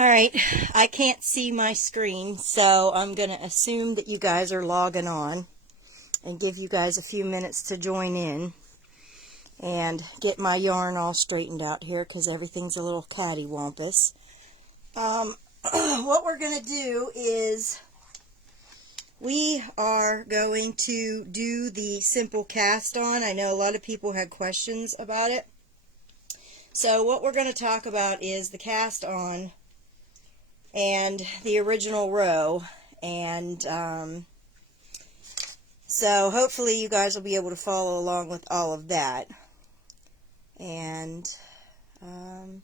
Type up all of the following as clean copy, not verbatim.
Alright, I can't see my screen, so I'm going to assume that you guys are logging on and give you guys a few minutes to join in and get my yarn all straightened out here because everything's a little cattywampus. What we're going to do is we are going to do the simple cast on. I know a lot of people had questions about it. So what we're going to talk about is the cast on and the original row, and so hopefully you guys will be able to follow along with all of that. And there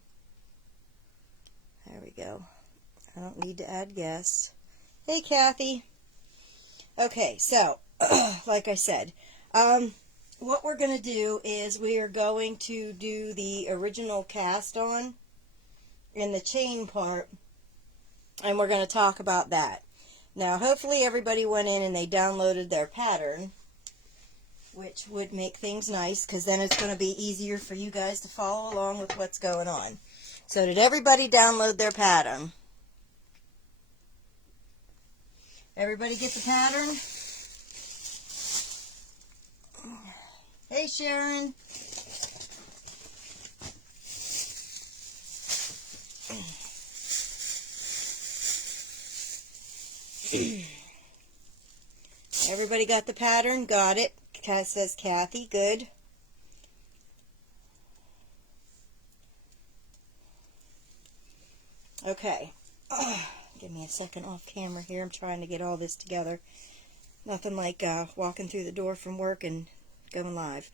we go. I don't need to add guests. Hey Kathy. Okay, so like I said, what we're going to do is we are going to do the original cast on in the chain part, and we're going to talk about that. Now, hopefully everybody went in and they downloaded their pattern, which would make things nice, because then it's going to be easier for you guys to follow along with what's going on. So, did everybody download their pattern? Everybody get the pattern? Hey, Sharon. Everybody got the pattern? Got it. Says Kathy. Good. Okay. Give me a second off camera here. I'm trying to get all this together. Nothing like walking through the door from work and going live.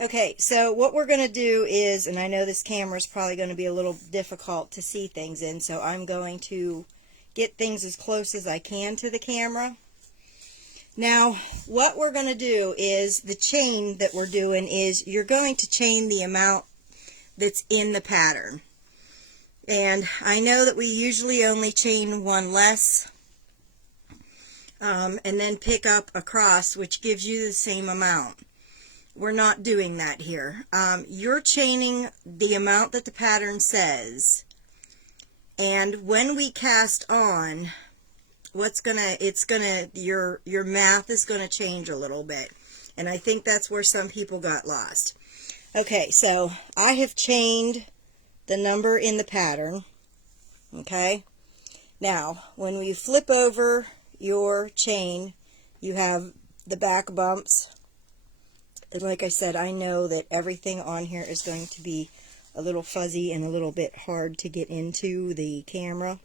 Okay, so what we're going to do is, and I know this camera is probably going to be a little difficult to see things in, so I'm going to get things as close as I can to the camera. Now, what we're going to do is, the chain that we're doing is, you're going to chain the amount that's in the pattern. And I know that we usually only chain one less, and then pick up across, which gives you the same amount. We're not doing that your You're chaining the amount that the pattern says, and when we cast on, your math is gonna change a little bit, and I think that's where some people got lost. Okay, so I have chained the number in the pattern. Okay, now when we flip over your chain, you have the back bumps. And like I said, I know that everything on here is going to be a little fuzzy and a little bit hard to get into the camera,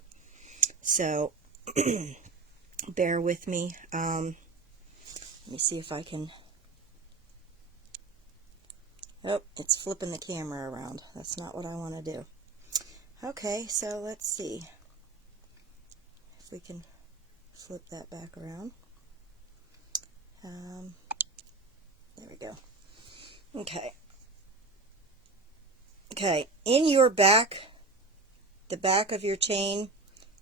so bear with me. Let me see if I can. Oh, it's flipping the camera around. That's not what I want to do. Okay, so let's see if we can flip that back around. There we go. Okay. Okay, in your back, the back of your chain,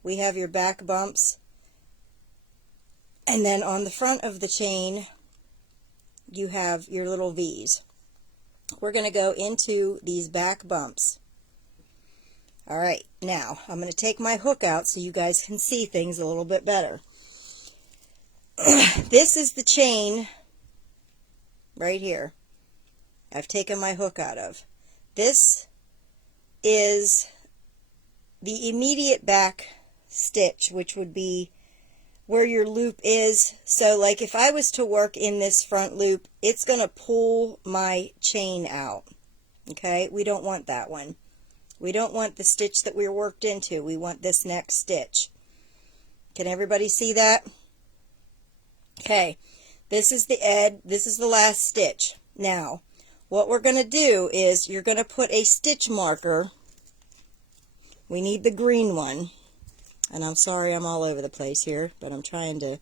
we have your back bumps. And then on the front of the chain, you have your little V's. We're going to go into these back bumps. Alright, now I'm going to take my hook out so you guys can see things a little bit better. This is the chain right here. I've taken my hook out of. This is the immediate back stitch, which would be where your loop is. So like if I was to work in this front loop, it's going to pull my chain out. Okay, we don't want that one. We don't want the stitch that we're worked into. We want this next stitch. Can everybody see that? Okay, this is the last stitch. Now, what we're going to do is you're going to put a stitch marker. We need the green one. And I'm sorry I'm all over the place here, but I'm trying to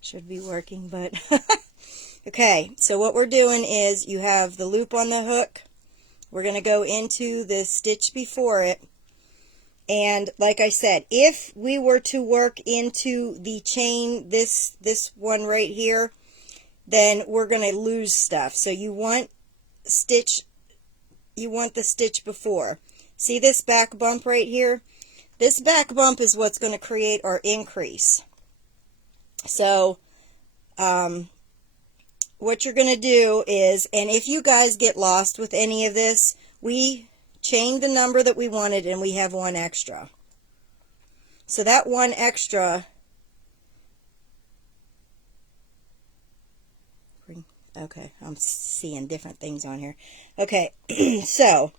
should be working, but okay, so what we're doing is you have the loop on the hook. We're going to go into the stitch before it. And like I said, if we were to work into the chain, this one right here, then we're going to lose stuff. So you want stitch you want the stitch before. See this back bump right here? This back bump is what's going to create our increase. So what you're going to do is, and if you guys get lost with any of this, we chained the number that we wanted and we have one extra. So that one extra, okay, I'm seeing different things on here. Okay, so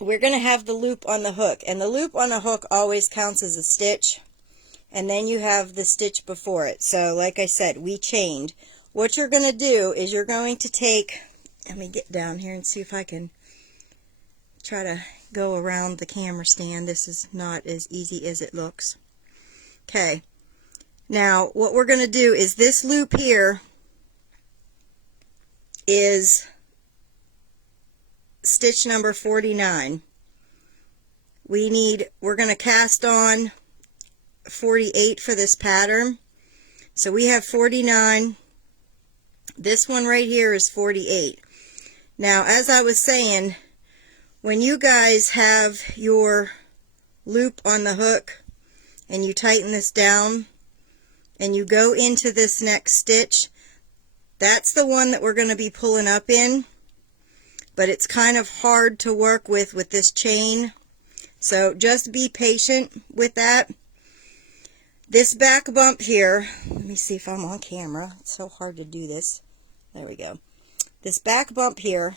we're going to have the loop on the hook, and the loop on a hook always counts as a stitch, and then you have the stitch before it. So like I said, we chained. What you're going to do is you're going to take, let me get down here and see if I can try to go around the camera stand. This is not as easy as it looks. Okay, now what we're going to do is this loop here is stitch number 49. We're going to cast on 48 for this pattern. So we have 49. This one right here is 48. Now, as I was saying, when you guys have your loop on the hook and you tighten this down and you go into this next stitch, that's the one that we're going to be pulling up in, but it's kind of hard to work with this chain, so just be patient with that. This back bump here, let me see if I'm on camera, it's so hard to do this. There we go. This back bump here,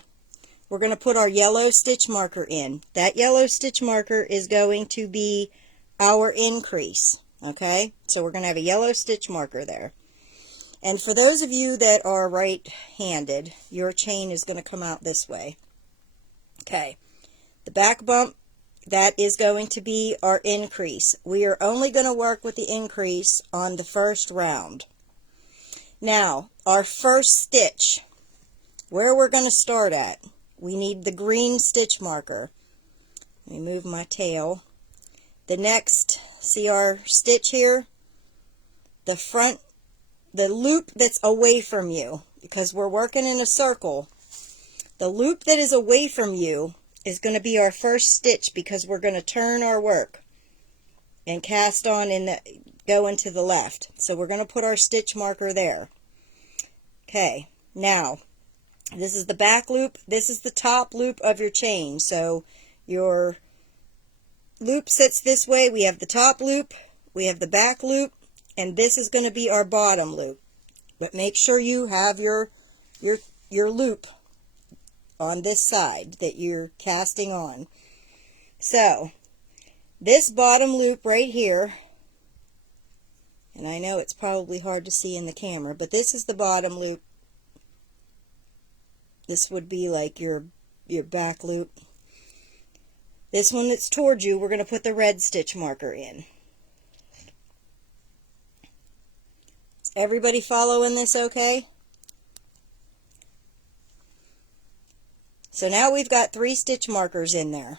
we're going to put our yellow stitch marker in. That yellow stitch marker is going to be our increase, okay? So we're going to have a yellow stitch marker there. And for those of you that are right-handed, your chain is going to come out this way. Okay, the back bump, that is going to be our increase. We are only going to work with the increase on the first round. Now, our first stitch, where we're going to start at, we need the green stitch marker. Let me move my tail. The next, see our stitch here? The front, the loop that's away from you, because we're working in a circle. The loop that is away from you is going to be our first stitch, because we're going to turn our work and cast on in the, go into the left. So we're going to put our stitch marker there. Okay, now this is the back loop. This is the top loop of your chain. So your loop sits this way. We have the top loop, we have the back loop, and this is going to be our bottom loop. But make sure you have your loop on this side that you're casting on. So this bottom loop right here, and I know it's probably hard to see in the camera, but this is the bottom loop. This would be like your back loop. This one that's towards you, we're going to put the red stitch marker in. Is everybody following this okay? So now we've got 3 stitch markers in there.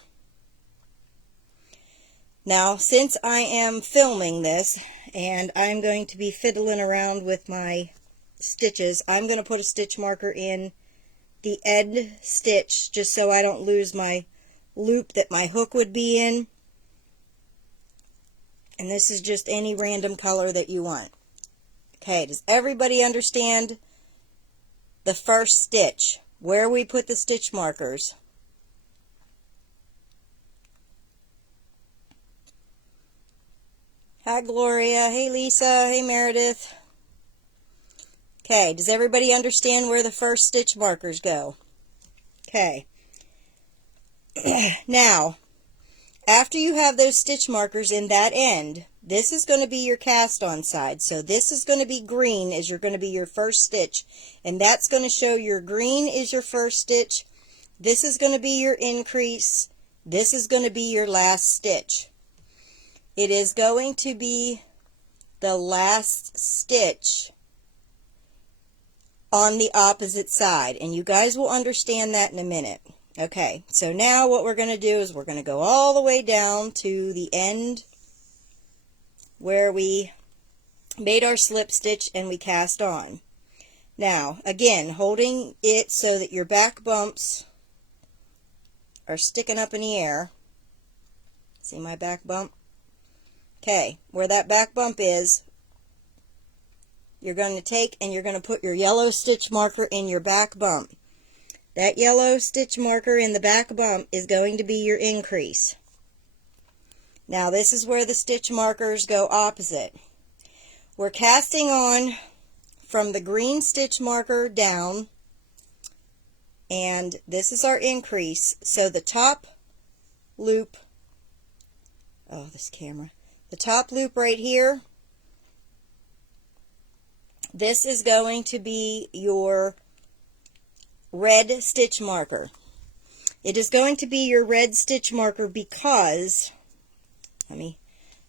Now, since I am filming this and I'm going to be fiddling around with my stitches, I'm going to put a stitch marker in the end stitch just so I don't lose my loop that my hook would be in. And this is just any random color that you want. Okay, does everybody understand the first stitch, where we put the stitch markers? Hi Gloria, hey Lisa, hey Meredith. Okay, does everybody understand where the first stitch markers go? Okay. Now, after you have those stitch markers in that end, this is going to be your cast on side. So this is going to be green as you're going to be your first stitch. And that's going to show your green is your first stitch. This is going to be your increase. This is going to be your last stitch. It is going to be the last stitch on the opposite side. And you guys will understand that in a minute. Okay, so now what we're going to do is we're going to go all the way down to the end where we made our slip stitch and we cast on. Now, again, holding it so that your back bumps are sticking up in the air. See my back bump? Okay, where that back bump is, you're going to take and you're going to put your yellow stitch marker in your back bump. That yellow stitch marker in the back bump is going to be your increase. Now this is where the stitch markers go opposite. We're casting on from the green stitch marker down, and this is our increase. So the top loop, oh, this camera, the top loop right here, this is going to be your red stitch marker. It is going to be your red stitch marker because, let me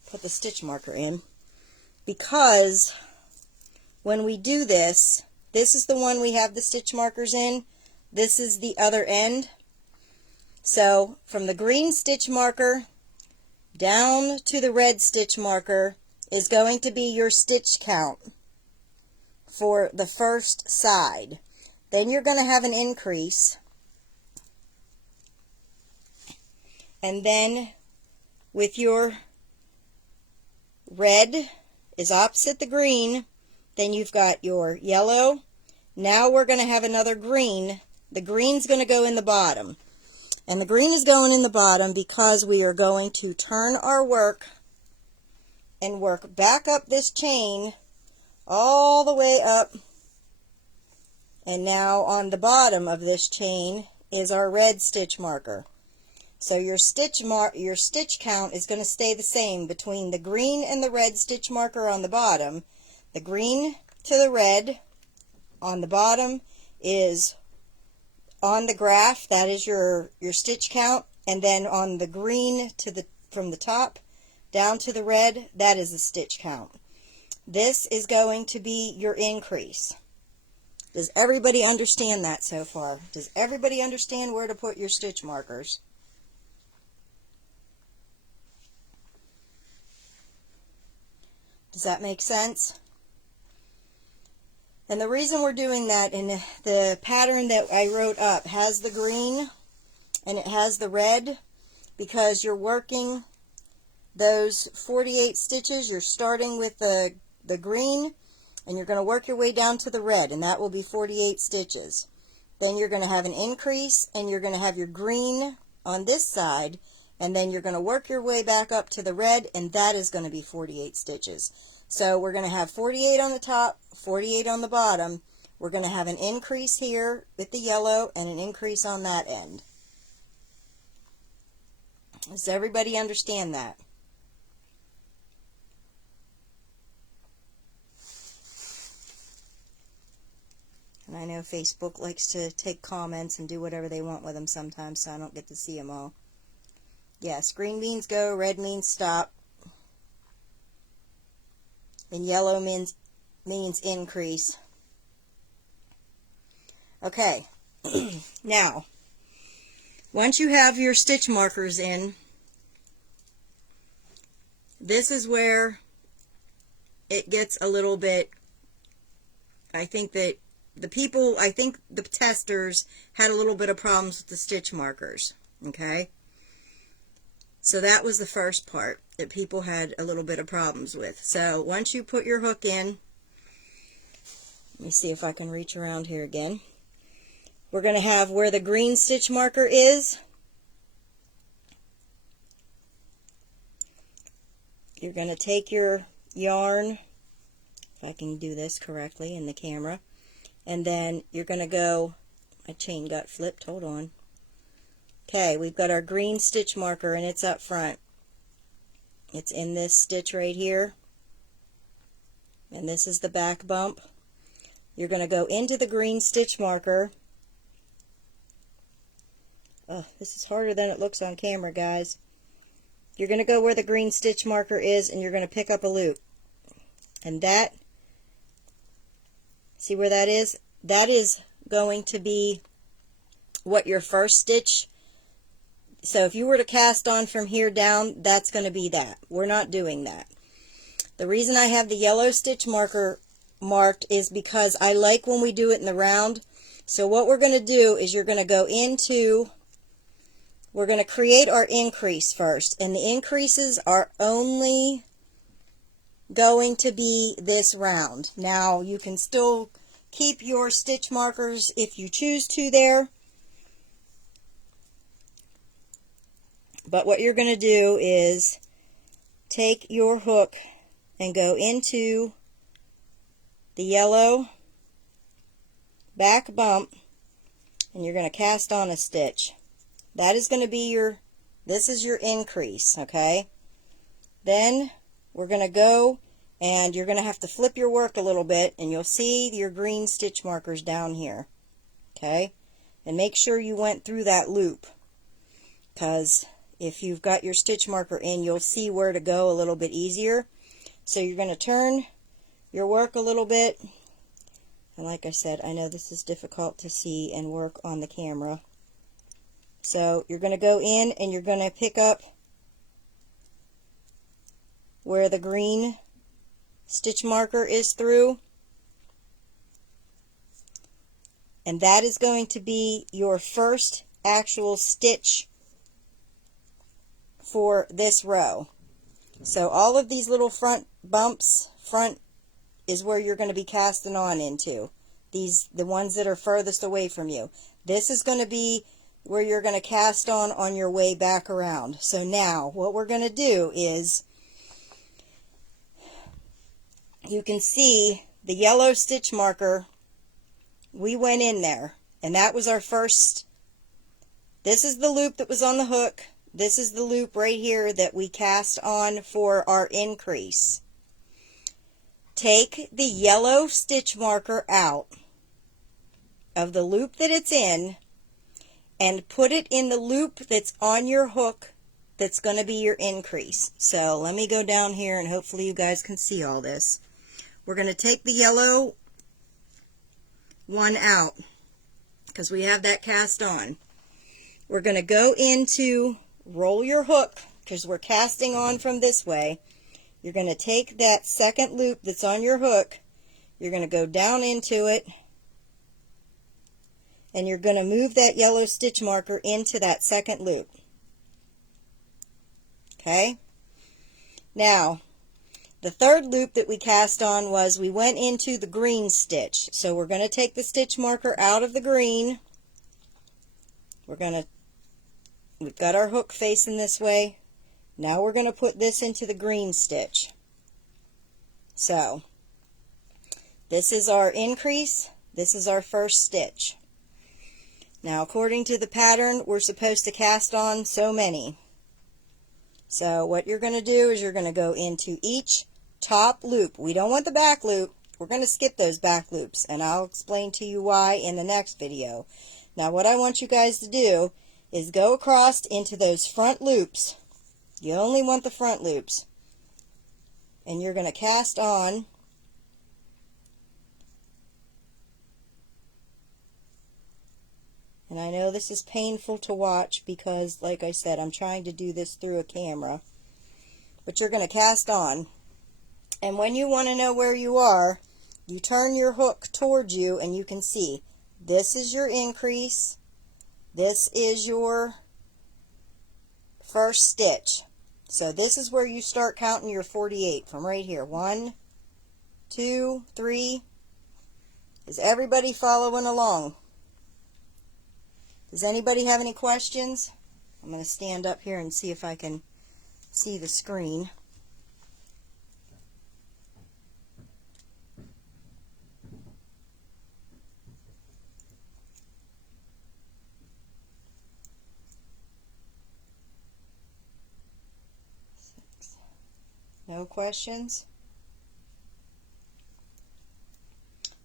put the stitch marker in, because when we do this, this is the one we have the stitch markers in, this is the other end. So from the green stitch marker down to the red stitch marker is going to be your stitch count for the first side. Then you're going to have an increase, and then with your red is opposite the green, then you've got your yellow. Now we're going to have another green. The green's going to go in the bottom, and the green is going in the bottom because we are going to turn our work and work back up this chain all the way up. And now on the bottom of this chain is our red stitch marker. So your stitch count is going to stay the same between the green and the red stitch marker on the bottom. The green to the red on the bottom is on the graph, that is your stitch count, and then on the green to the from the top down to the red, that is the stitch count. This is going to be your increase. Does everybody understand that so far? Does everybody understand where to put your stitch markers? Does that make sense? And the reason we're doing that, in the pattern that I wrote up has the green and it has the red, because you're working those 48 stitches. You're starting with the green, and you're going to work your way down to the red, and that will be 48 stitches. Then you're going to have an increase, and you're going to have your green on this side, and then you're going to work your way back up to the red, and that is going to be 48 stitches. So we're going to have 48 on the top, 48 on the bottom. We're going to have an increase here with the yellow and an increase on that end. Does everybody understand that? And I know Facebook likes to take comments and do whatever they want with them sometimes, so I don't get to see them all. Yes, green means go, red means stop, and yellow means increase. Okay, now, once you have your stitch markers in, this is where it gets a little bit, I think the testers had a little bit of problems with the stitch markers, okay? So that was the first part that people had a little bit of problems with. So once you put your hook in, let me see if I can reach around here again. We're going to have where the green stitch marker is. You're going to take your yarn, if I can do this correctly in the camera, and then you're going to go, my chain got flipped, hold on. Okay, we've got our green stitch marker and it's up front. It's in this stitch right here, and this is the back bump. You're going to go into the green stitch marker. Oh, this is harder than it looks on camera, guys. You're going to go where the green stitch marker is, and you're going to pick up a loop. And that, see where that is? That is going to be what your first stitch. So if you were to cast on from here down, that's going to be that. We're not doing that. The reason I have the yellow stitch marker marked is because I like when we do it in the round. So what we're going to do is you're going to go into, we're going to create our increase first, and the increases are only going to be this round. Now you can still keep your stitch markers if you choose to there, but what you're going to do is take your hook and go into the yellow back bump, and you're going to cast on a stitch. That is going to be your, this is your increase, okay? Then we're going to go, and you're going to have to flip your work a little bit, and you'll see your green stitch markers down here, okay? And make sure you went through that loop, because if you've got your stitch marker in, you'll see where to go a little bit easier. So you're going to turn your work a little bit, and like I said, I know this is difficult to see and work on the camera. So you're going to go in and you're going to pick up where the green stitch marker is through, and that is going to be your first actual stitch for this row. So all of these little front bumps, front is where you're going to be casting on into. These, the ones that are furthest away from you. This is going to be where you're going to cast on your way back around. So now what we're going to do is, you can see the yellow stitch marker, we went in there, and that was our first. This is the loop that was on the hook. This is the loop right here that we cast on for our increase. Take the yellow stitch marker out of the loop that it's in and put it in the loop that's on your hook that's going to be your increase. So let me go down here and hopefully you guys can see all this. We're going to take the yellow one out because we have that cast on. We're going to go into roll your hook because we're casting on from this way. You're going to take that second loop that's on your hook, you're going to go down into it, and you're going to move that yellow stitch marker into that second loop. Okay? Now, the third loop that we cast on was we went into the green stitch. So we're going to take the stitch marker out of the green. We've got our hook facing this way. Now we're going to put this into the green stitch. So this is our increase. This is our first stitch. Now according to the pattern, we're supposed to cast on so many. So what you're going to do is you're going to go into each top loop. We don't want the back loop. We're going to skip those back loops, and I'll explain to you why in the next video. Now what I want you guys to do is go across into those front loops. You only want the front loops. And you're going to cast on. And I know this is painful to watch because, like I said, I'm trying to do this through a camera. But you're going to cast on. And when you want to know where you are, you turn your hook towards you and you can see this is your increase. This is your first stitch. So this is where you start counting your 48 from right here. 1, 2, 3. Is everybody following along? Does anybody have any questions? I'm going to stand up here and see if I can see the screen. No questions?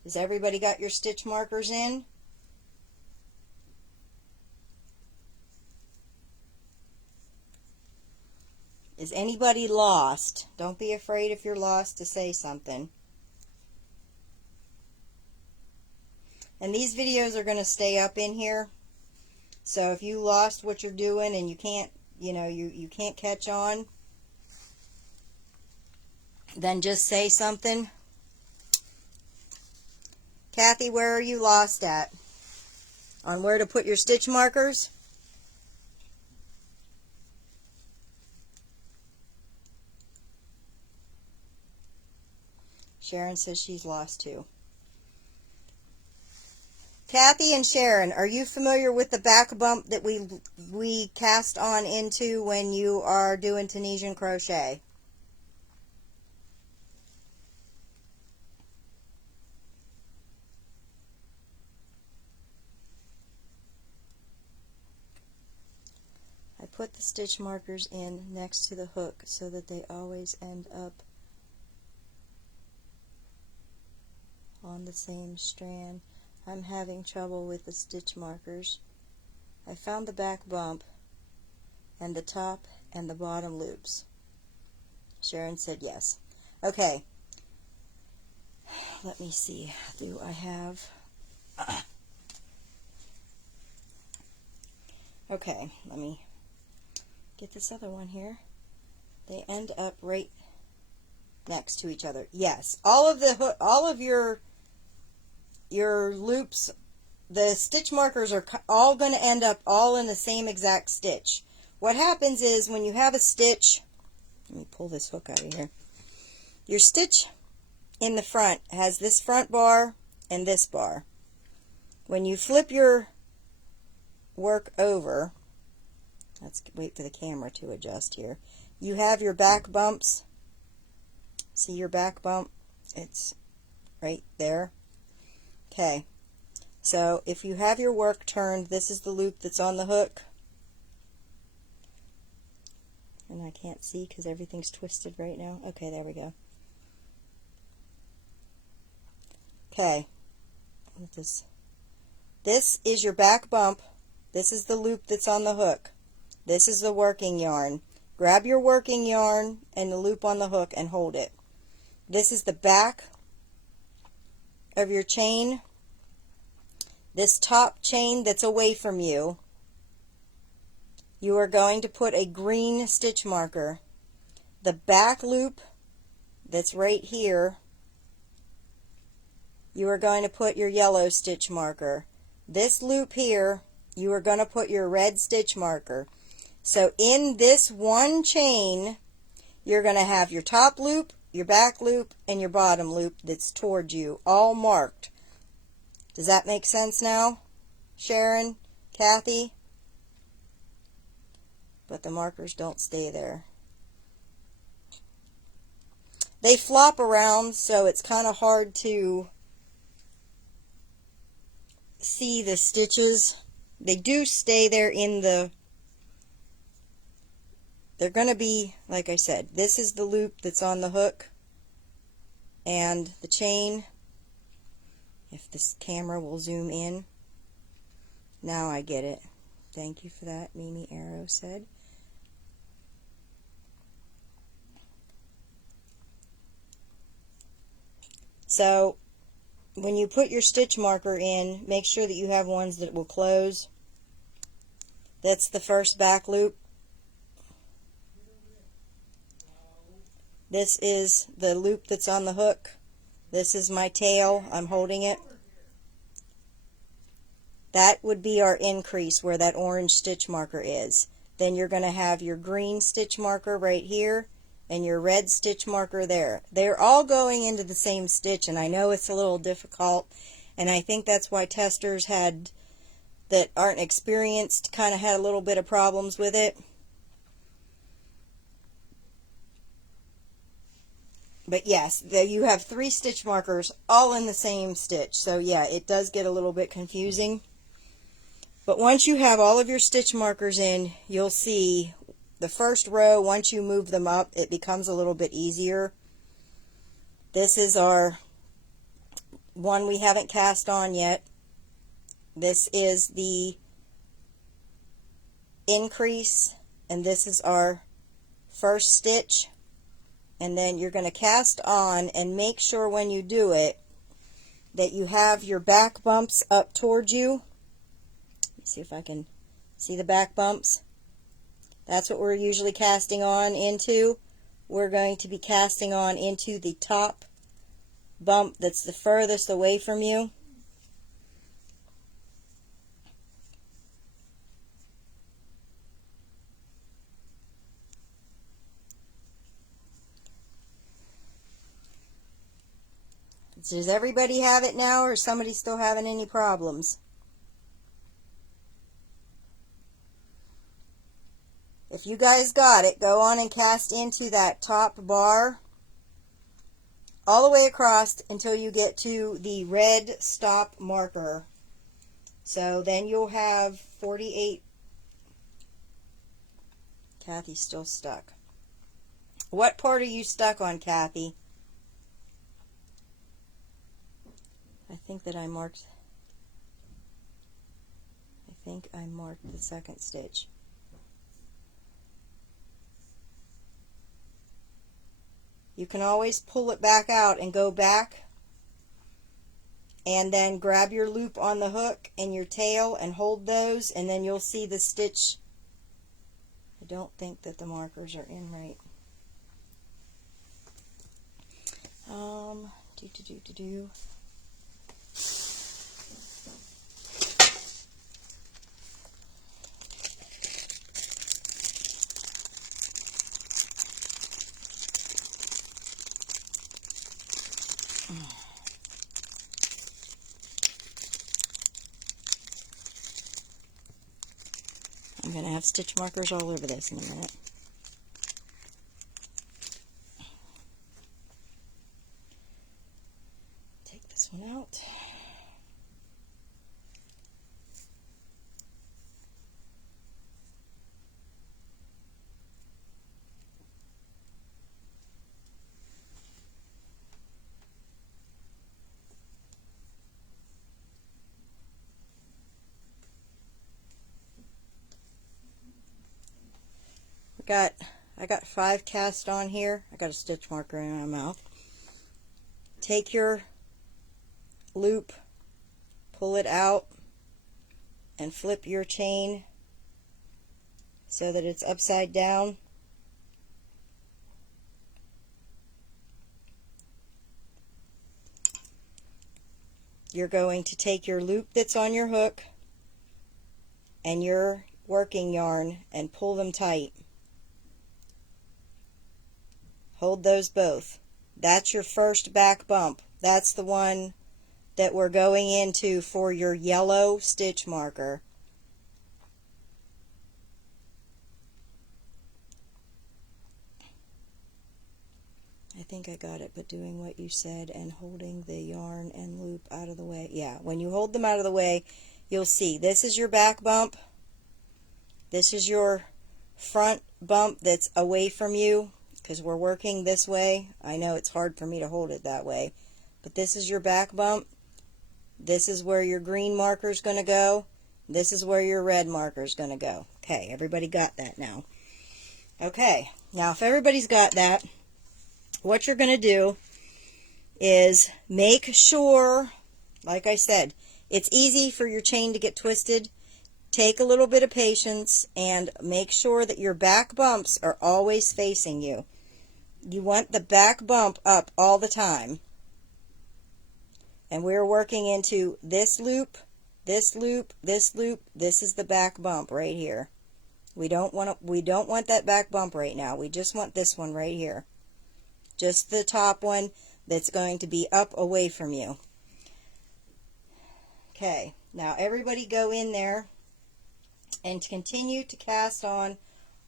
Has everybody got your stitch markers in? Is anybody lost? Don't be afraid if you're lost to say something. And these videos are going to stay up in here. So if you lost what you're doing and you can't, you can't catch on, then just say something Kathy, where are you lost at? On where to put your stitch markers? Sharon says she's lost too. Kathy and Sharon, are you familiar with the back bump that we cast on into when you are doing Tunisian crochet? I put the stitch markers in next to the hook so that they always end up on the same strand. I'm having trouble with the stitch markers. I found the back bump and the top and the bottom loops. Sharon said yes. Okay. Let me see. Do I have... Okay, let me get this other one here. They end up right next to each other. Yes. All of your loops, the stitch markers are all going to end up all in the same exact stitch. What happens is when you have a stitch, let me pull this hook out of here. Your stitch in the front has this front bar and this bar. When you flip your work over, let's wait for the camera to adjust here. You have your back bumps. See your back bump? It's right there. Okay, so if you have your work turned, this is the loop that's on the hook. And I can't see because everything's twisted right now. Okay, there we go. Okay, this is your back bump. This is the loop that's on the hook. This is the working yarn. Grab your working yarn and the loop on the hook and hold it. This is the back of your chain. This top chain that's away from you, you are going to put a green stitch marker. The back loop that's right here, you are going to put your yellow stitch marker. This loop here, you are going to put your red stitch marker. So in this one chain, you're going to have your top loop, your back loop, and your bottom loop that's towards you, all marked. Does that make sense now, Sharon, Kathy? But the markers don't stay there. They flop around, so it's kind of hard to see the stitches. They do stay there in the... They're going to be, like I said, this is the loop that's on the hook and the chain. If this camera will zoom in. Now I get it. Thank you for that, Mimi Arrow said. So, when you put your stitch marker in, make sure that you have ones that will close. That's the first back loop. This is the loop that's on the hook. This is my tail. I'm holding it. That would be our increase where that orange stitch marker is. Then you're going to have your green stitch marker right here and your red stitch marker there. They're all going into the same stitch, and I know it's a little difficult, and I think that's why testers that aren't experienced kind of had a little bit of problems with it. But yes, you have 3 stitch markers all in the same stitch. So yeah, it does get a little bit confusing. But once you have all of your stitch markers in, you'll see the first row, once you move them up, it becomes a little bit easier. This is our one we haven't cast on yet. This is the increase, and this is our first stitch. And then you're going to cast on and make sure when you do it that you have your back bumps up towards you. Let me see if I can see the back bumps. That's what we're usually casting on into. We're going to be casting on into the top bump that's the furthest away from you. Does everybody have it now, or is somebody still having any problems? If you guys got it, go on and cast into that top bar all the way across until you get to the red stop marker. So then you'll have 48. Kathy's still stuck. What part are you stuck on, Kathy? I think that I marked the second stitch. You can always pull it back out and go back and then grab your loop on the hook and your tail and hold those, and then you'll see the stitch. I don't think that the markers are in right. I'm going to have stitch markers all over this in a minute. Take this one out. I got 5 cast on here. I got a stitch marker in my mouth. Take your loop, pull it out, and flip your chain so that it's upside down. You're going to take your loop that's on your hook and your working yarn and pull them tight. Hold those both. That's your first back bump. That's the one that we're going into for your yellow stitch marker. I think I got it, but doing what you said and holding the yarn and loop out of the way. Yeah, when you hold them out of the way, you'll see this is your back bump. This is your front bump that's away from you, because we're working this way. I know it's hard for me to hold it that way, but this is your back bump. This is where your green marker is going to go. This is where your red marker is going to go. Okay, everybody got that now? Okay, now if everybody's got that, what you're going to do is make sure, like I said, it's easy for your chain to get twisted. Take a little bit of patience and make sure that your back bumps are always facing you. You want the back bump up all the time. And we're working into this loop, this loop, this loop. This is the back bump right here. We don't want that back bump right now. We just want this one right here. Just the top one that's going to be up away from you. Okay, now everybody go in there and continue to cast on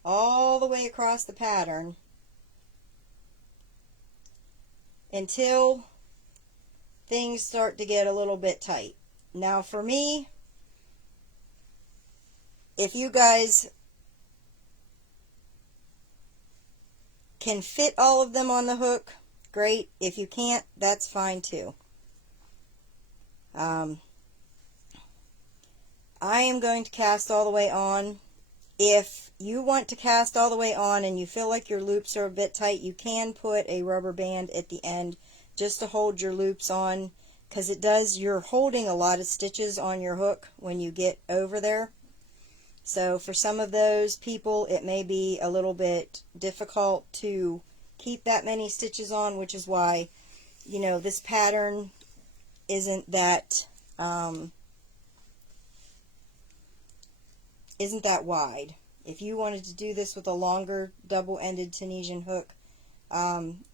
all the way across the pattern until things start to get a little bit tight. Now for me, if you guys can fit all of them on the hook, great. If you can't, that's fine too. I am going to cast all the way on. If you want to cast all the way on and you feel like your loops are a bit tight, you can put a rubber band at the end just to hold your loops on, because you're holding a lot of stitches on your hook when you get over there. So for some of those people, it may be a little bit difficult to keep that many stitches on, which is why, you know, this pattern isn't that wide. If you wanted to do this with a longer double-ended Tunisian hook,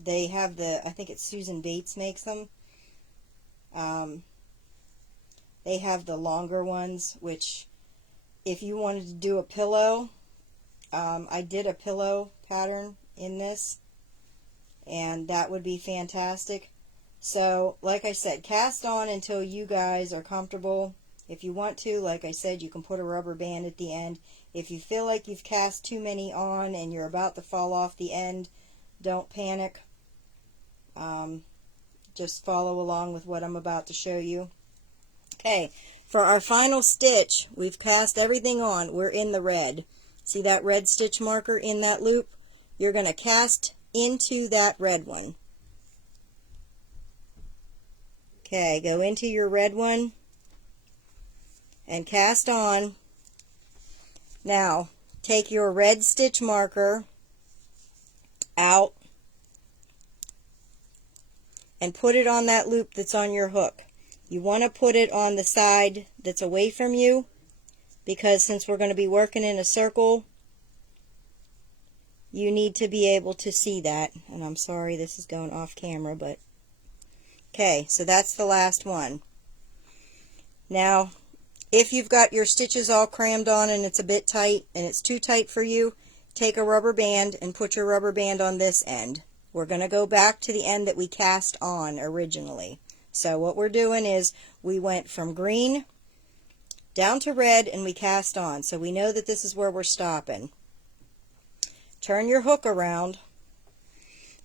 they have I think it's Susan Bates makes them. They have the longer ones, which if you wanted to do a pillow, I did a pillow pattern in this, and that would be fantastic. So, like I said, cast on until you guys are comfortable. If you want to, like I said, you can put a rubber band at the end. If you feel like you've cast too many on and you're about to fall off the end, don't panic. Just follow along with what I'm about to show you. Okay, for our final stitch, we've cast everything on. We're in the red. See that red stitch marker in that loop? You're going to cast into that red one. Okay, go into your red one and cast on. Now, take your red stitch marker out and put it on that loop that's on your hook. You want to put it on the side that's away from you, because since we're going to be working in a circle, you need to be able to see that. And I'm sorry this is going off camera, but okay, so that's the last one. Now, if you've got your stitches all crammed on and it's a bit tight and it's too tight for you, take a rubber band and put your rubber band on this end. We're going to go back to the end that we cast on originally. So what we're doing is we went from green down to red and we cast on. So we know that this is where we're stopping. Turn your hook around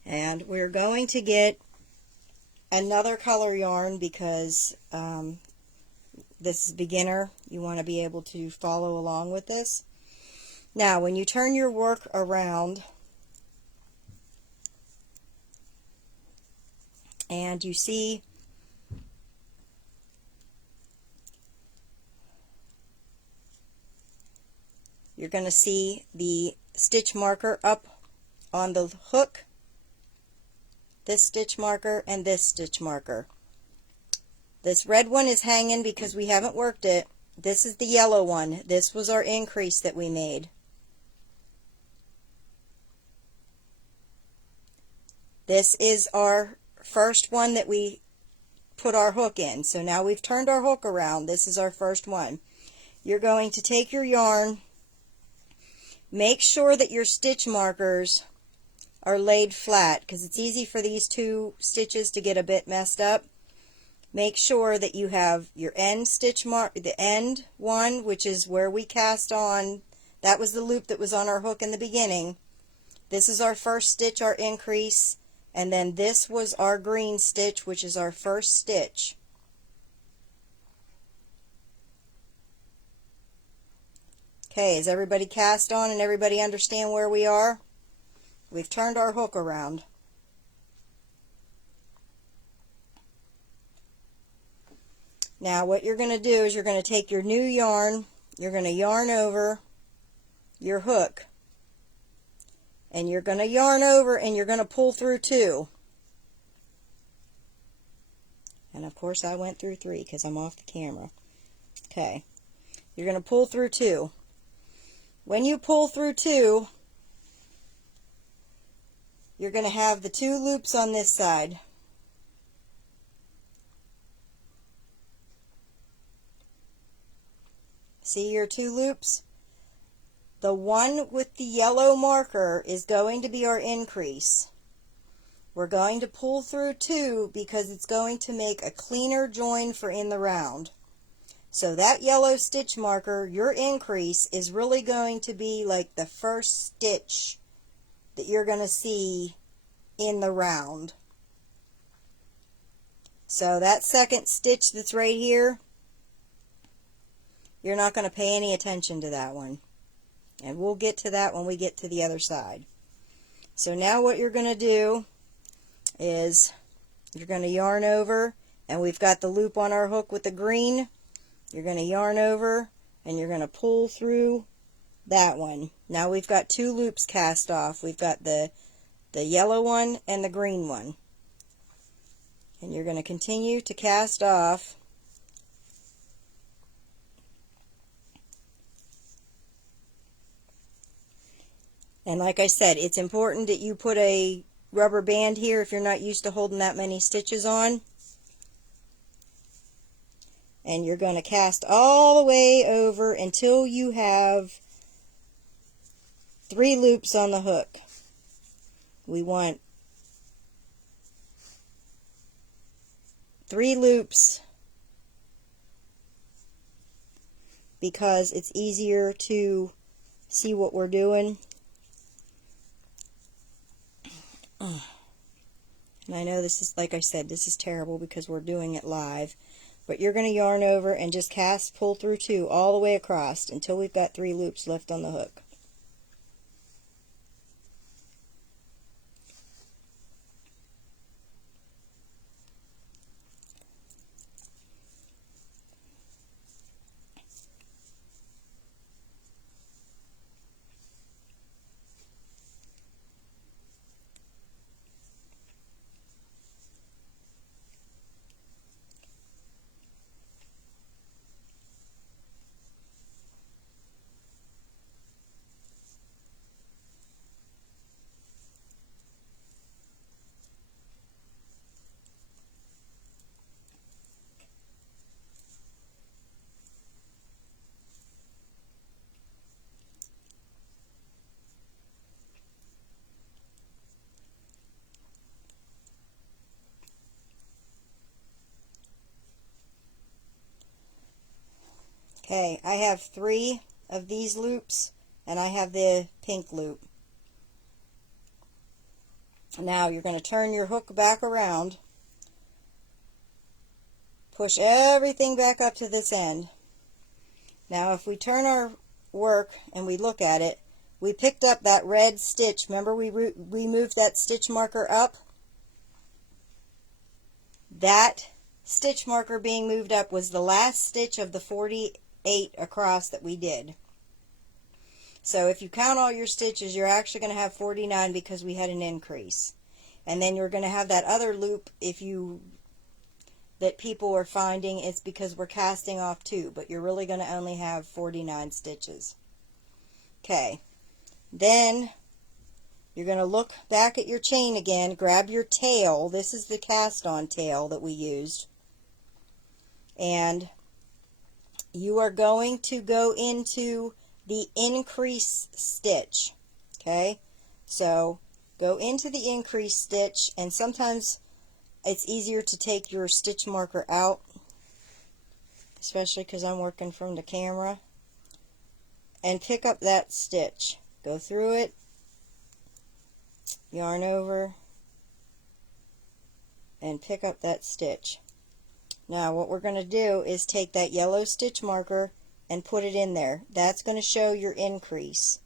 and we're going to get another color yarn, because this is beginner. You want to be able to follow along with this. Now when you turn your work around and you see you're going to see the stitch marker up on the hook, this stitch marker and this stitch marker. This red one is hanging because we haven't worked it. This is the yellow one. This was our increase that we made. This is our first one that we put our hook in. So now we've turned our hook around. This is our first one. You're going to take your yarn. Make sure that your stitch markers are laid flat, because it's easy for these two stitches to get a bit messed up. Make sure that you have your end stitch mark, the end one, which is where we cast on. That was the loop that was on our hook in the beginning. This is our first stitch, our increase, and then this was our green stitch, which is our first stitch. Okay, is everybody cast on and everybody understand where we are? We've turned our hook around. Now what you're going to do is you're going to take your new yarn, you're going to yarn over your hook, and you're going to yarn over and you're going to pull through 2. And of course I went through 3 because I'm off the camera. Okay, you're going to pull through 2. When you pull through 2, you're going to have the 2 loops on this side. See your 2 loops? The one with the yellow marker is going to be our increase. We're going to pull through 2 because it's going to make a cleaner join for in the round. So that yellow stitch marker, your increase, is really going to be like the first stitch that you're going to see in the round. So that second stitch that's right here, you're not going to pay any attention to that one. And we'll get to that when we get to the other side. So now what you're going to do is you're going to yarn over, and we've got the loop on our hook with the green. You're going to yarn over and you're going to pull through that one. Now we've got 2 loops cast off. We've got the yellow one and the green one. And you're going to continue to cast off. And like I said, it's important that you put a rubber band here if you're not used to holding that many stitches on. and you're going to cast all the way over until you have 3 loops on the hook. We want 3 loops because it's easier to see what we're doing. And I know this is, like I said, this is terrible because we're doing it live. But you're going to yarn over and just cast, pull through 2 all the way across until we've got 3 loops left on the hook. Okay, I have 3 of these loops, and I have the pink loop. Now you're going to turn your hook back around, push everything back up to this end. Now if we turn our work and we look at it, we picked up that red stitch. Remember we moved that stitch marker up? That stitch marker being moved up was the last stitch of the 48 across that we did. So if you count all your stitches, you're actually going to have 49 because we had an increase. And then you're going to have that other loop that people are finding, it's because we're casting off 2, but you're really going to only have 49 stitches. Okay, then you're going to look back at your chain again, grab your tail. This is the cast on tail that we used. And you are going to go into the increase stitch. Okay, so go into the increase stitch, and sometimes it's easier to take your stitch marker out, especially because I'm working from the camera, and pick up that stitch. Go through it, yarn over, and pick up that stitch. Now what we're going to do is take that yellow stitch marker and put it in there. That's going to show your increase.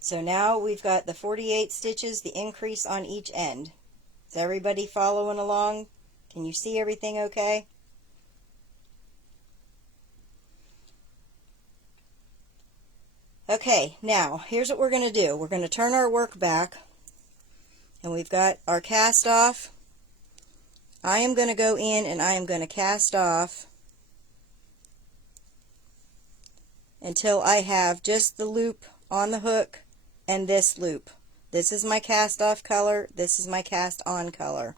So now we've got the 48 stitches, the increase on each end. Is everybody following along? Can you see everything okay? Okay, now here's what we're going to do. We're going to turn our work back, and we've got our cast off. I am going to go in and I am going to cast off until I have just the loop on the hook and this loop. This is my cast off color. This is my cast on color.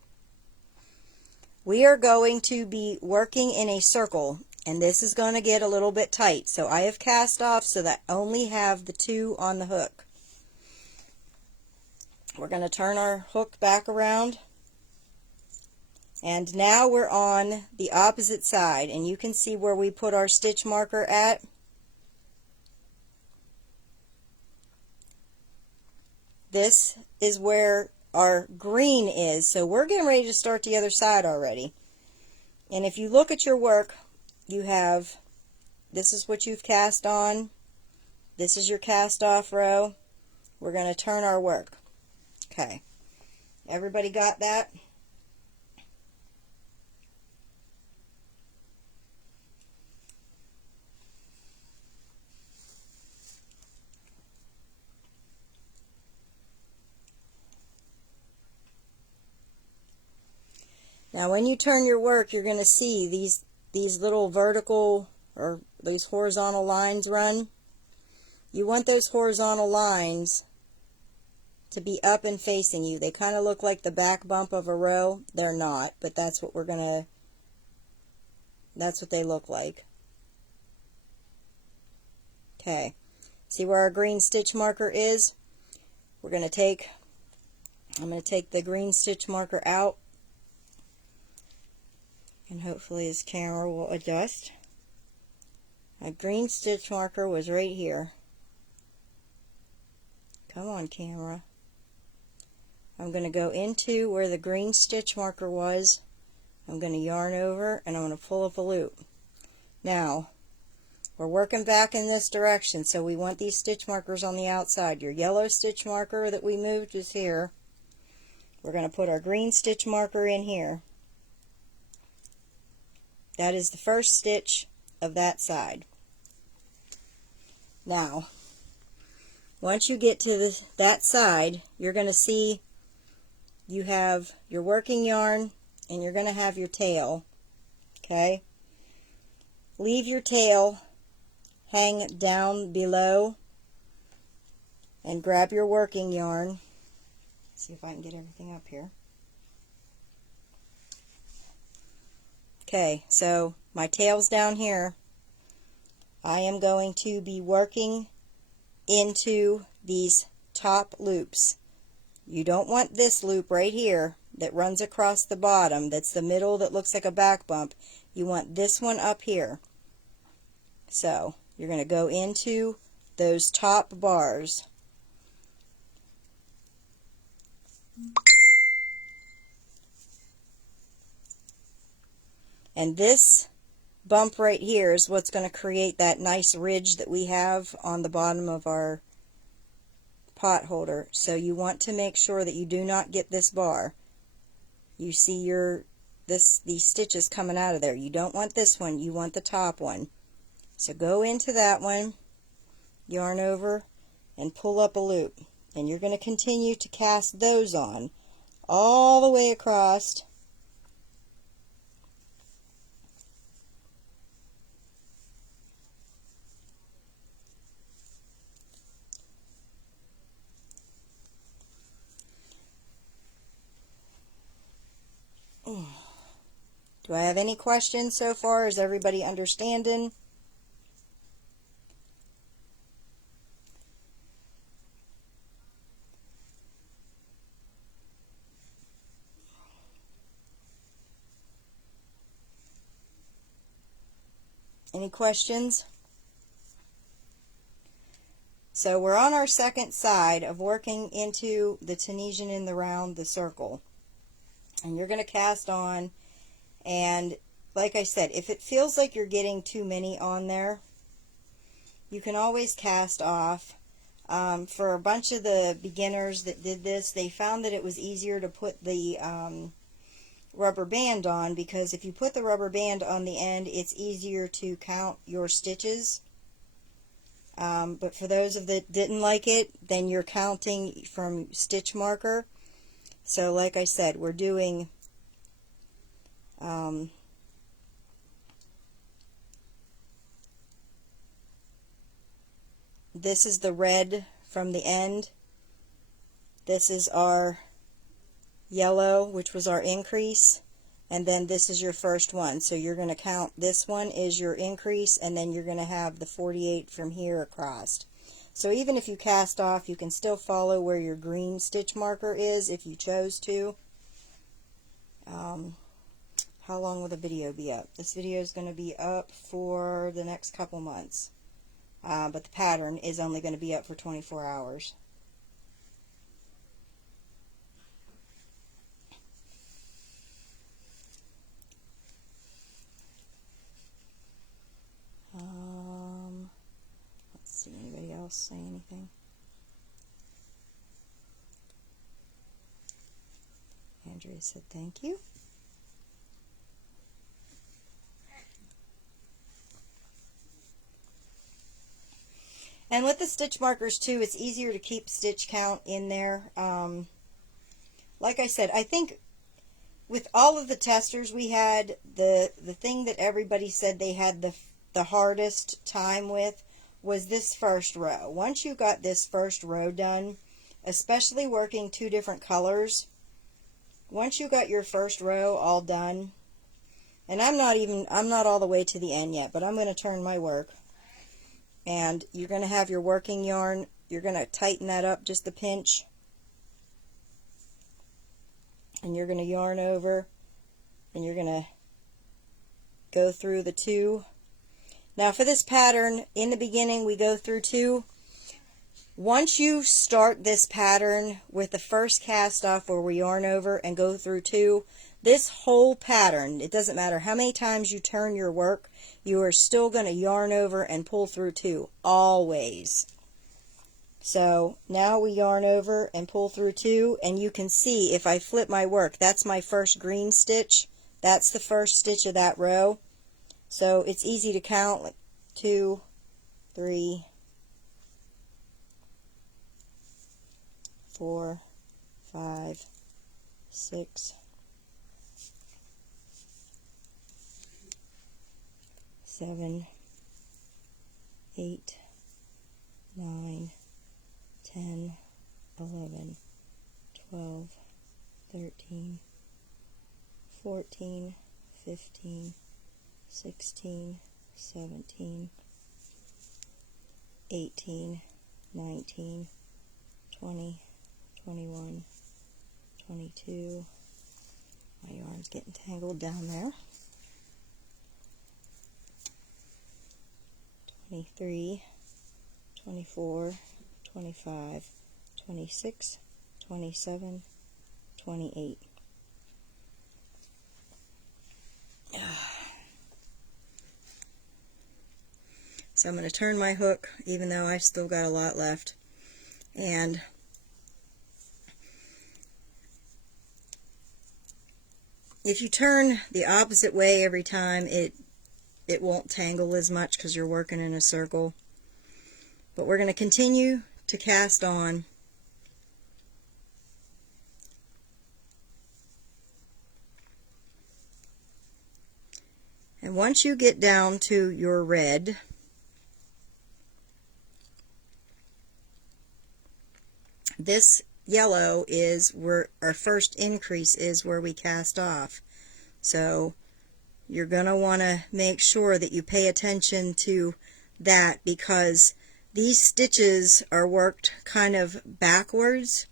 We are going to be working in a circle, and this is going to get a little bit tight. So I have cast off so that I only have the 2 on the hook. We're going to turn our hook back around, and now we're on the opposite side, and you can see where we put our stitch marker at. This is where our green is, so we're getting ready to start the other side already. And if you look at your work, you have, this is what you've cast on, this is your cast off row. We're going to turn our work. Okay, everybody got that? Now when you turn your work, you're going to see these little vertical or these horizontal lines run. You want those horizontal lines to be up and facing you. They kind of look like the back bump of a row. They're not, but that's what that's what they look like. Okay, see where our green stitch marker is? I'm going to take the green stitch marker out, and hopefully this camera will adjust. My green stitch marker was right here. Come on, camera. I'm going to go into where the green stitch marker was. I'm going to yarn over and I'm going to pull up a loop. Now, we're working back in this direction, so we want these stitch markers on the outside. Your yellow stitch marker that we moved is here. We're going to put our green stitch marker in here. That is the first stitch of that side. Now, once you get to that side, you're going to see you have your working yarn and you're going to have your tail. Okay? Leave your tail hang down below and grab your working yarn. Let's see if I can get everything up here. Okay, so my tail's down here. I am going to be working into these top loops. You don't want this loop right here that runs across the bottom, that's the middle that looks like a back bump. You want this one up here. So you're going to go into those top bars. And this bump right here is what's going to create that nice ridge that we have on the bottom of our pot holder. So you want to make sure that you do not get this bar. You see these stitches coming out of there. You don't want this one, you want the top one. So go into that one, yarn over, and pull up a loop. And you're going to continue to cast those on all the way across. Do I have any questions so far? Is everybody understanding? Any questions? So we're on our second side of working into the Tunisian in the round, the circle. And you're going to cast on, and like I said, if it feels like you're getting too many on there, you can always cast off. For a bunch of the beginners that did this, they found that it was easier to put the rubber band on, because if you put the rubber band on the end, it's easier to count your stitches. But for those of that didn't like it, then you're counting from stitch marker. So like I said, we're doing this is the red from the end. This is our yellow, which was our increase, and then this is your first one. So you're going to count, this one is your increase, and then you're going to have the 48 from here across. So even if you cast off, you can still follow where your green stitch marker is if you chose to. How long will the video be up? This video is going to be up for the next couple months. But the pattern is only going to be up for 24 hours. Let's see, anybody else say anything? Andrea said thank you. And with the stitch markers too, it's easier to keep stitch count in there. Like I said, I think with all of the testers we had, the thing that everybody said they had the hardest time with was this first row. Once you got this first row done, especially working two different colors, once you got your first row all done, and I'm not all the way to the end yet, but I'm going to turn my work, and you're going to have your working yarn. You're going to tighten that up just a pinch, and you're going to yarn over, and you're going to go through the two. Now for this pattern, in the beginning we go through two. Once you start this pattern with the first cast off where we yarn over and go through two, this whole pattern, it doesn't matter how many times you turn your work, you are still going to yarn over and pull through two, always. So now we yarn over and pull through two, and you can see if I flip my work, that's my first green stitch. That's the first stitch of that row. So it's easy to count, like 2, 3, 4, 5, 6, 7, 8, 9, 10, 11, 12, 13, 14, 15, 16, 17, 18, 19, 20, 21, 22. My yarn's getting tangled down there. 23, 24, 25, 26, 27, 28. So I'm going to turn my hook, even though I've still got a lot left. And if you turn the opposite way every time, it won't tangle as much because you're working in a circle. But we're going to continue to cast on. And once you get down to your red, this yellow is where our first increase is, where we cast off. So you're going to want to make sure that you pay attention to that, because these stitches are worked kind of backwards.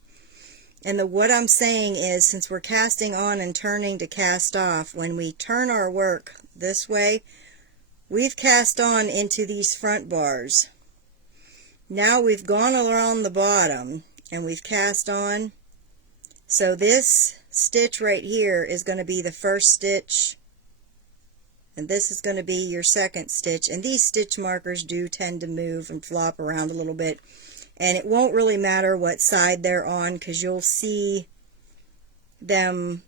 And what I'm saying is, since we're casting on and turning to cast off, when we turn our work this way, we've cast on into these front bars. Now we've gone around the bottom and we've cast on. So this stitch right here is going to be the first stitch, and this is going to be your second stitch. And these stitch markers do tend to move and flop around a little bit, and it won't really matter what side they're on, because you'll see them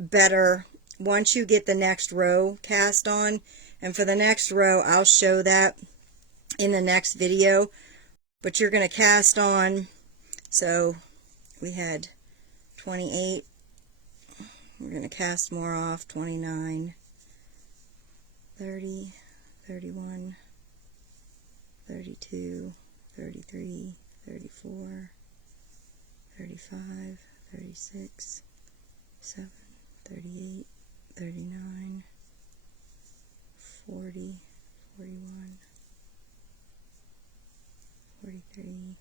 better once you get the next row cast on. And for the next row, I'll show that in the next video. But you're going to cast on. So we had 28. We're going to cast more off. 29, 30, 31, 32, 33, 34, 35, 36, 7, 38, 39, 40, 41, 43,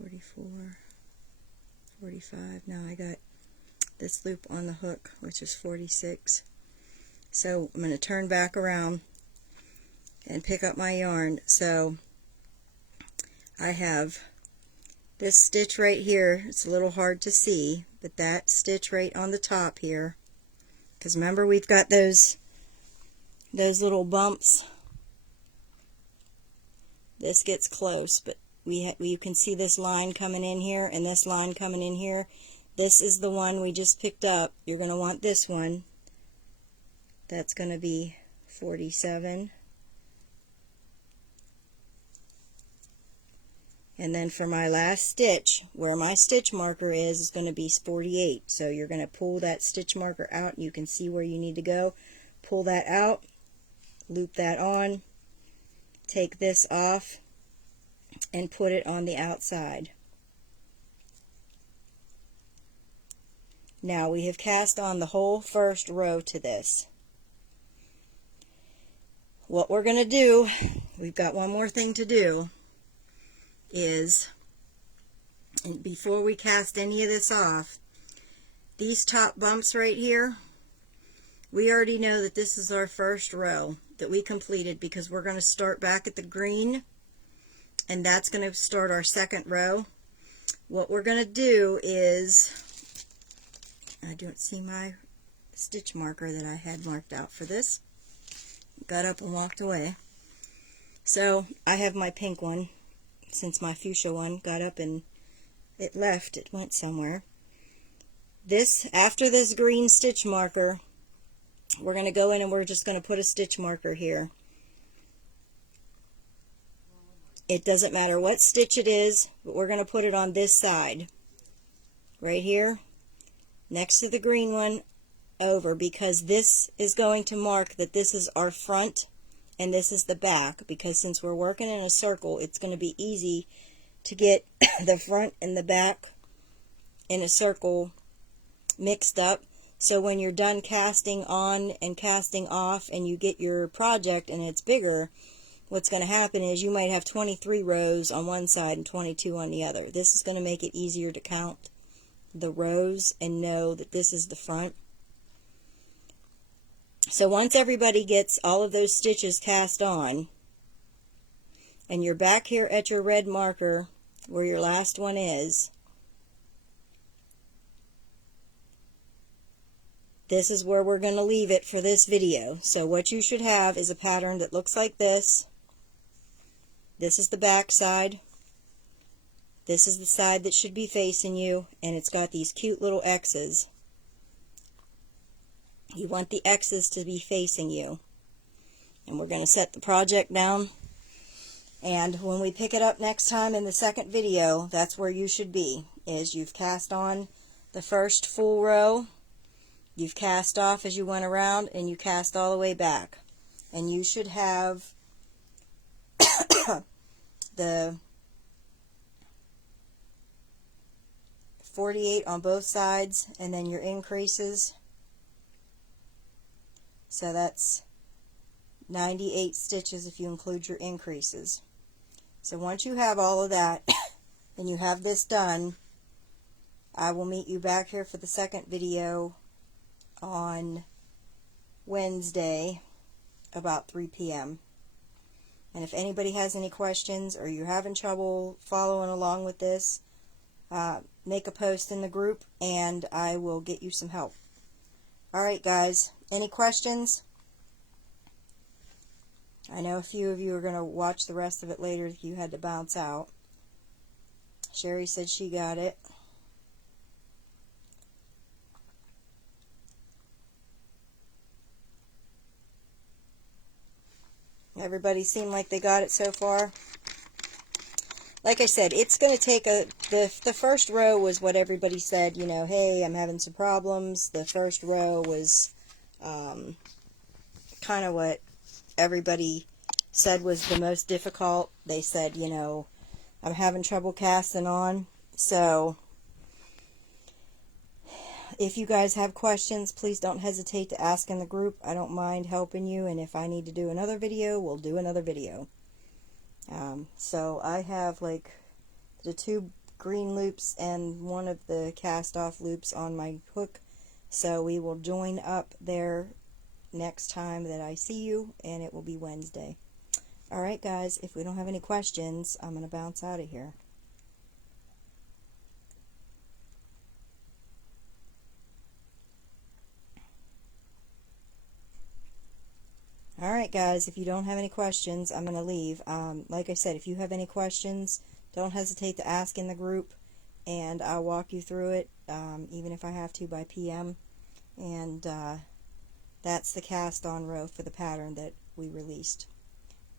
44, 45. Now I got this loop on the hook, which is 46. So I'm going to turn back around and pick up my yarn. So I have this stitch right here. It's a little hard to see, but that stitch right on the top here, because remember we've got those little bumps. This gets close, but you can see this line coming in here and this line coming in here. This is the one we just picked up. You're going to want this one. That's going to be 47. And then for my last stitch, where my stitch marker is going to be 48. So you're going to pull that stitch marker out, and you can see where you need to go. Pull that out, loop that on, take this off, and put it on the outside. Now we have cast on the whole first row to this. What we're going to do, we've got one more thing to do, is, and before we cast any of this off, these top bumps right here, we already know that this is our first row that we completed, because we're going to start back at the green, and that's going to start our second row. What we're going to do is, I don't see my stitch marker that I had marked out for this. Got up and walked away. So I have my pink one, since my fuchsia one got up and it left, it went somewhere. This, after this green stitch marker, we're going to go in and we're just going to put a stitch marker here. It doesn't matter what stitch it is, but we're going to put it on this side, right here, next to the green one, over, because this is going to mark that this is our front and this is the back, because since we're working in a circle, it's going to be easy to get the front and the back in a circle mixed up. So when you're done casting on and casting off and you get your project and it's bigger, what's going to happen is you might have 23 rows on one side and 22 on the other. This is going to make it easier to count the rows and know that this is the front. So once everybody gets all of those stitches cast on, and you're back here at your red marker where your last one is, this is where we're going to leave it for this video. So what you should have is a pattern that looks like this. This is the back side. This is the side that should be facing you, and it's got these cute little X's. You want the X's to be facing you. And we're going to set the project down. And when we pick it up next time in the second video, that's where you should be. Is you've cast on the first full row, you've cast off as you went around, and you cast all the way back. And you should have the 48 on both sides, and then your increases. So that's 98 stitches if you include your increases. So once you have all of that and you have this done, I will meet you back here for the second video on Wednesday about 3 p.m. And if anybody has any questions or you're having trouble following along with this, make a post in the group and I will get you some help. Alright guys, any questions? I know a few of you are going to watch the rest of it later if you had to bounce out. Sherry said she got it. Everybody seemed like they got it so far. Like I said, it's going to take the first row was what everybody said, you know, hey, I'm having some problems. The first row was kind of what everybody said was the most difficult. They said, you know, I'm having trouble casting on. So if you guys have questions, please don't hesitate to ask in the group. I don't mind helping you, and if I need to do another video, we'll do another video. So I have like the 2 green loops and one of the cast off loops on my hook, so we will join up there next time that I see you, and it will be Wednesday. Alright guys, if we don't have any questions, I'm going to bounce out of here. Alright guys, if you don't have any questions, I'm going to leave. Like I said, if you have any questions, don't hesitate to ask in the group, and I'll walk you through it, even if I have to by PM. And that's the cast on row for the pattern that we released.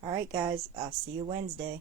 Alright guys, I'll see you Wednesday.